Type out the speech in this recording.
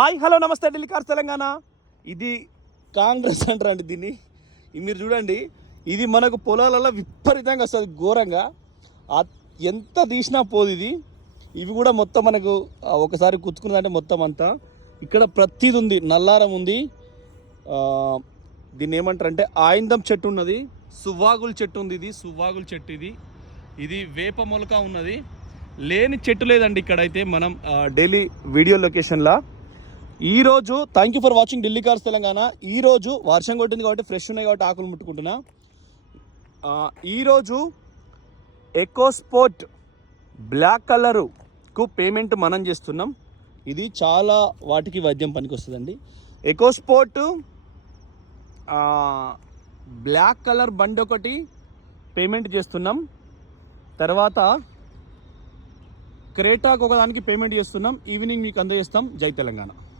Hi hello నమస్తే Delhi cars Telangana. ఇది కాంగ్రెస్ అంటారండి దీన్ని. మీరు చూడండి, ఇది మనకు పొలాలలో విపరీతంగా వస్తుంది, ఘోరంగా. ఎంత తీసినా పోదు ఇది. ఇవి కూడా మొత్తం మనకు ఒకసారి కుచ్చుకున్నదంటే మొత్తం అంతా ఇక్కడ ప్రతిది ఉంది. నల్లారం ఉంది, దీన్ని ఏమంటారంటే ఆయిందం చెట్టు ఉన్నది, సువ్వాగుల చెట్టు ఉంది. ఇది సువ్వాగుల చెట్టు, ఇది వేప మొలక ఉన్నది. లేని చెట్టు లేదండి ఇక్కడైతే. మనం ఢిల్లీ వీడియో లొకేషన్లా ఈరోజు thank you for watching Delhi cars Telangana. ఈరోజు వర్షం కొట్టింది కాబట్టి ఫ్రెష్ ఉన్నాయి కాబట్టి ఆకులు ముట్టుకుంటున్నా. ఈరోజు ఎకోస్పోర్ట్ బ్లాక్ కలరుకు పేమెంట్ మనం చేస్తున్నాం. ఇది చాలా వాటికి వైద్యం పనికి వస్తుందండి. ఎకోస్పోర్ట్ బ్లాక్ కలర్ బండి ఒకటి పేమెంట్ చేస్తున్నాం. తర్వాత క్రేటాకు ఒకదానికి పేమెంట్ చేస్తున్నాం. ఈవినింగ్ మీకు అందజేస్తాం. జై తెలంగాణ.